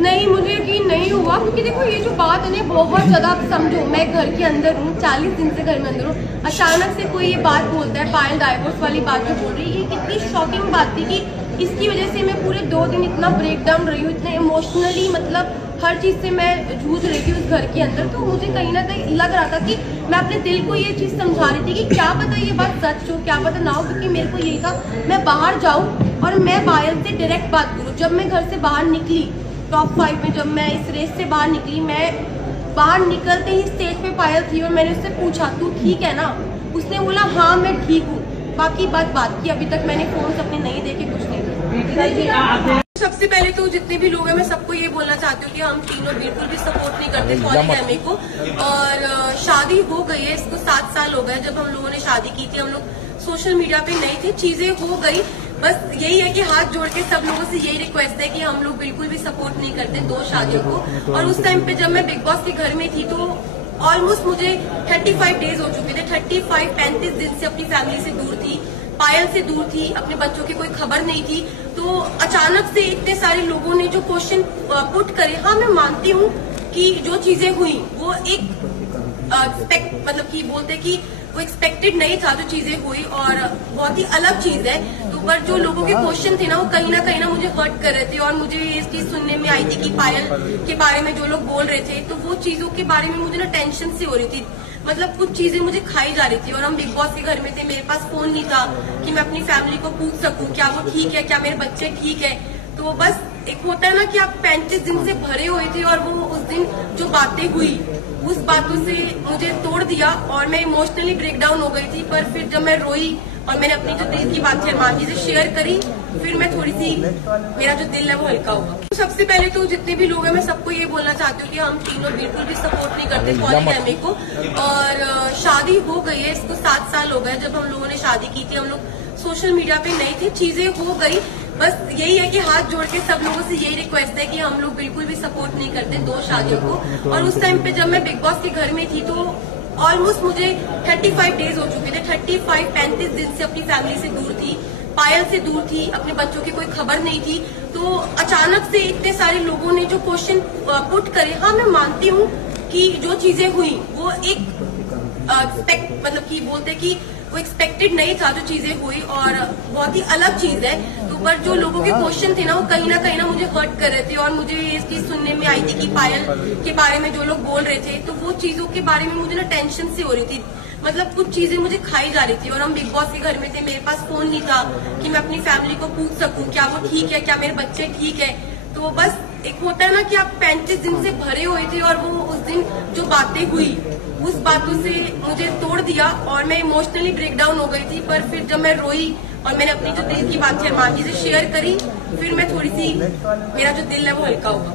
नहीं, मुझे यकीन नहीं हुआ क्योंकि देखो ये जो बात है ना बहुत ज़्यादा, आप समझो मैं घर के अंदर हूँ, 40 दिन से घर में अंदर हूँ, अचानक से कोई ये बात बोलता है, पायल डाइवोर्स वाली बात जो बोल रही है, ये कितनी शॉकिंग बात थी कि इसकी वजह से मैं पूरे 2 दिन इतना ब्रेक डाउन रही हूँ, इतना इमोशनली, मतलब हर चीज़ से मैं जूझ रही थी उस घर के अंदर। तो मुझे कहीं ना कहीं लग रहा था कि मैं अपने दिल को ये चीज़ समझा रही थी कि क्या पता ये बात सच हो, क्या पता ना हो, क्योंकि मेरे को यही था मैं बाहर जाऊँ और मैं पायल से डायरेक्ट बात करूँ। जब मैं घर से बाहर निकली टॉप 5 में, जब मैं इस रेस से बाहर निकली, मैं बाहर निकलते ही स्टेज पे पायल थी और मैंने उससे पूछा तू ठीक है ना? उसने बोला हाँ मैं ठीक हूँ। बाकी बात की, अभी तक मैंने फोन अपने नहीं देखे, कुछ नहीं। सबसे पहले तो जितने भी लोग हैं मैं सबको ये बोलना चाहती हूँ कि हम तीनों बिल्कुल भी सपोर्ट नहीं करते पॉलीगैमी को। और शादी हो गई है, इसको 7 साल हो गए जब हम लोगों ने शादी की थी। हम लोग सोशल मीडिया पे नहीं थे, चीजें हो गई, बस यही है कि हाथ जोड़ के सब लोगों से यही रिक्वेस्ट है कि हम लोग बिल्कुल भी सपोर्ट नहीं करते 2 शादियों को। और उस टाइम पे जब मैं बिग बॉस के घर में थी तो ऑलमोस्ट मुझे 35 डेज हो चुके थे, 35 दिन से अपनी फैमिली से दूर थी, पायल से दूर थी, अपने बच्चों की कोई खबर नहीं थी। तो अचानक से इतने सारे लोगों ने जो क्वेश्चन पुट करे, हाँ मैं मानती हूँ कि जो चीजें हुई वो एक मतलब कि बोलते कि वो एक्सपेक्टेड नहीं था जो चीजें हुई, और बहुत ही अलग चीज है। तो पर जो लोगों के क्वेश्चन थे ना वो कहीं ना मुझे हर्ट कर रहे थे, और मुझे ये चीज सुनने में आई थी कि पायल के बारे में जो लोग बोल रहे थे, तो वो चीजों के बारे में मुझे ना टेंशन से हो रही थी, मतलब कुछ चीजें मुझे खाई जा रही थी। और हम बिग बॉस के घर में थे, मेरे पास फोन नहीं था कि मैं अपनी फैमिली को पूछ सकूं क्या वो ठीक है, क्या मेरे बच्चे ठीक है। तो बस एक होता है ना कि आप 35 दिन से भरे हुए थे, और वो उस दिन जो बातें हुई उस बातों से मुझे तोड़ दिया और मैं इमोशनली ब्रेक डाउन हो गई थी। पर फिर जब मैं रोई और मैंने अपनी जो दिल की बात शर्मा जी से शेयर करी, फिर मैं थोड़ी सी, मेरा जो दिल है वो हल्का हुआ। तो सबसे पहले तो जितने भी लोग हैं मैं सबको ये बोलना चाहती हूँ कि हम तीनों बिल्कुल भी सपोर्ट नहीं करते पॉलीगैमी को। और शादी हो गई है, इसको 7 साल हो गए जब हम लोगों ने शादी की थी। हम लोग सोशल मीडिया पे नहीं थे, चीजें हो गई, बस यही है कि हाथ जोड़ के सब लोगों से यही रिक्वेस्ट है कि हम लोग बिल्कुल भी सपोर्ट नहीं करते 2 शादियों को। और उस टाइम पे जब मैं बिग बॉस के घर में थी तो ऑलमोस्ट मुझे 35 डेज हो चुके थे, 35 दिन से अपनी फैमिली से दूर थी, पायल से दूर थी, अपने बच्चों की कोई खबर नहीं थी। तो अचानक से इतने सारे लोगों ने जो क्वेश्चन पुट करे, हाँ मैं मानती हूँ कि जो चीजें हुई वो एक मतलब कि बोलते कि वो एक्सपेक्टेड नहीं था जो चीजें हुई, और बहुत ही अलग चीज है। तो पर जो लोगों के क्वेश्चन थे ना वो कहीं ना मुझे हर्ट कर रहे थे, और मुझे ये चीज सुनने में आई थी कि पायल के बारे में जो लोग बोल रहे थे, तो वो चीजों के बारे में मुझे ना टेंशन से हो रही थी, मतलब कुछ चीजें मुझे खाई जा रही थी। और हम बिग बॉस के घर में थे, मेरे पास फोन नहीं था कि मैं अपनी फैमिली को पूछ सकूं क्या वो ठीक है, क्या मेरे बच्चे ठीक है। तो बस एक होता है ना कि आप 35 दिन से भरे हुए थे, और वो उस दिन जो बातें हुई उस बातों से मुझे तोड़ दिया और मैं इमोशनली ब्रेक डाउन हो गई थी। पर फिर जब मैं रोई और मैंने अपनी जो दिल की बात शर्मा जी से शेयर करी, फिर मैं थोड़ी सी, मेरा जो दिल है वो हल्का हुआ।